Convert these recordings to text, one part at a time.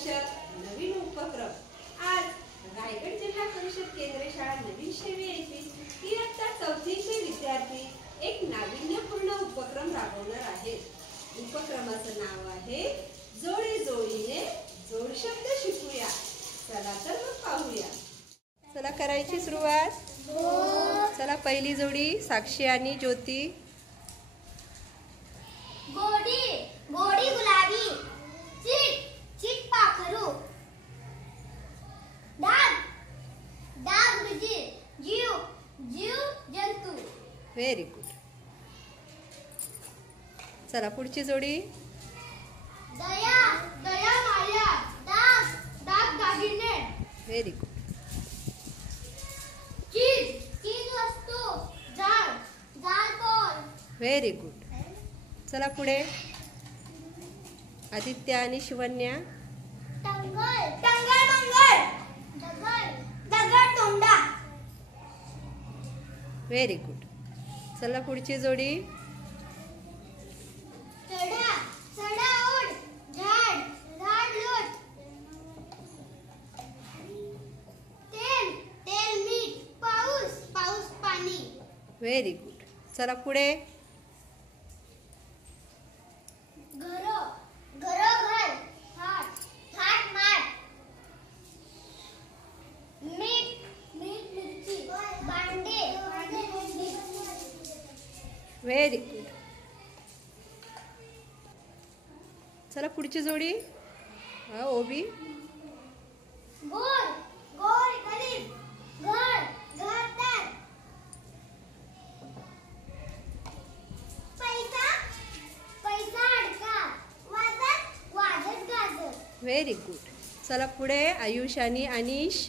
नववर्षात नवीन उपक्रम। आज रायगड जिल्हा परिषद केंद्र शाळा नवीन शेवे येथील इयत्ता 4थीचे विद्यार्थी एक नाविन्यपूर्ण उपक्रम राबवणार आहेत। उपक्रमाचं नाव आहे जोडी जोडीने जोड शब्द शिकूया। चला तर मग पाहूया। चला करायची सुरुवात। चला पहिली जोडी साक्षी आणि ज्योती। गोडी गोडी गुलाबी, चिट चिट पाखरू, डाग डाग रुजी, जीव जीव जंतू। Very good. चला पुढची जोडी। दया दया माया, दाग दाग दागिने। Very good. चीज चीज वस्तू, झाड झाड फळ। Very good. चला पुढे आदित्य आणि शिवन्या। टंगळ टंगळ मंगळ, दगड दगड तोंडा। Very good. चला पुढची जोडी। चढा चढा ओढ, झाड झाड लोट। तेल तेल मीठ, पाऊस पाऊस पाणी। Very good. चला पुढे घरो घरोघर, थाट थाट माठ। मीठ मीठ मिरची, भांडे भांडे भांडी। Very good. चला पुढची जोडी। ओबी। गोर गोर गरीब, घर घरदार। पैसा पैसा अडका, वाजत वाजत गाजर। Very good. चला पुढे आयुष आणि अनिश।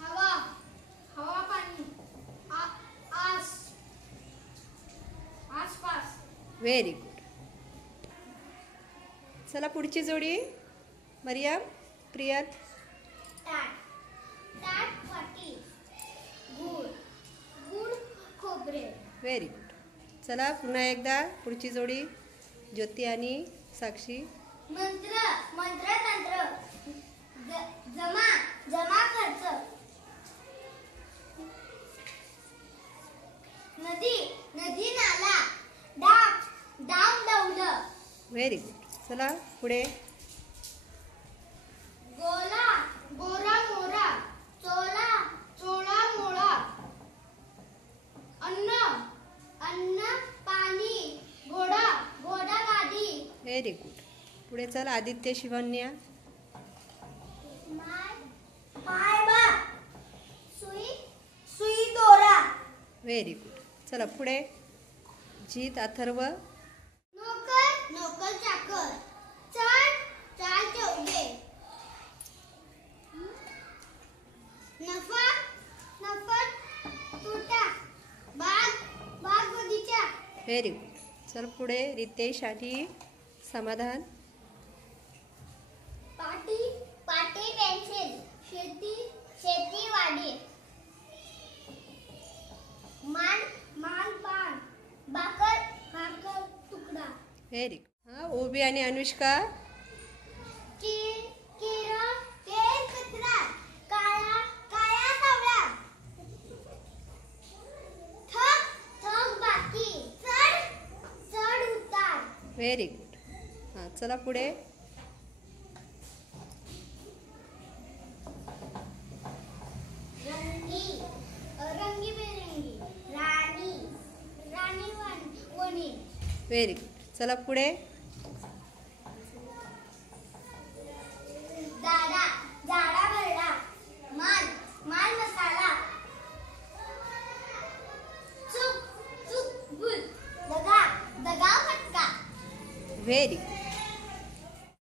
हवा हवा पाणी, आस आसपास। Very good. चला पुढची जोडी। मरियम प्रियल। ताट ताट वाटी, गुड गुड खोबरे। Very good. चला पुन्हा एकदा पुढची जोडी। ज्योती आणि साक्षी। मंत्र मंत्र तंत्र, जमा जमा खर्च। नदी नदी नाला, डाब डाब डौलं। Very good. चला पुढे गोला गोरा मोरा, चोला चोळा मोळा। अन्न अन्न पाणी, घोडा घोडा गाडी। Very good. पुढे चला आदित्य शिवन्या। माय बाप, सुई सुई दोरा। Very good. चला पुढे जीत अथर्व। नोकर नोकर चाकर, चाल चाल चौघे। नफा नफा तोटा, बाग बाग बगीचा। Very good. चल पुढे रितेश आणि समाधान। पाटी पाटी पेन्सिल, शेती शेती वाडी। मान मान पान, बाकर बाकर तुकडा। Very good. ओबी आणि अनुष्का। केरा तेल कचरा, काळा काळा सावळा। थक थक बाकी, चढ चढ उतार। Very good. चला पुढे रंगी रंगी बेरंगी, राणी राणी वणी। Very good. चला पुढे जाडा जाडा भरडा, माल माल मसाला। चुक चुक गुल, दगा दगा फटका। Very good.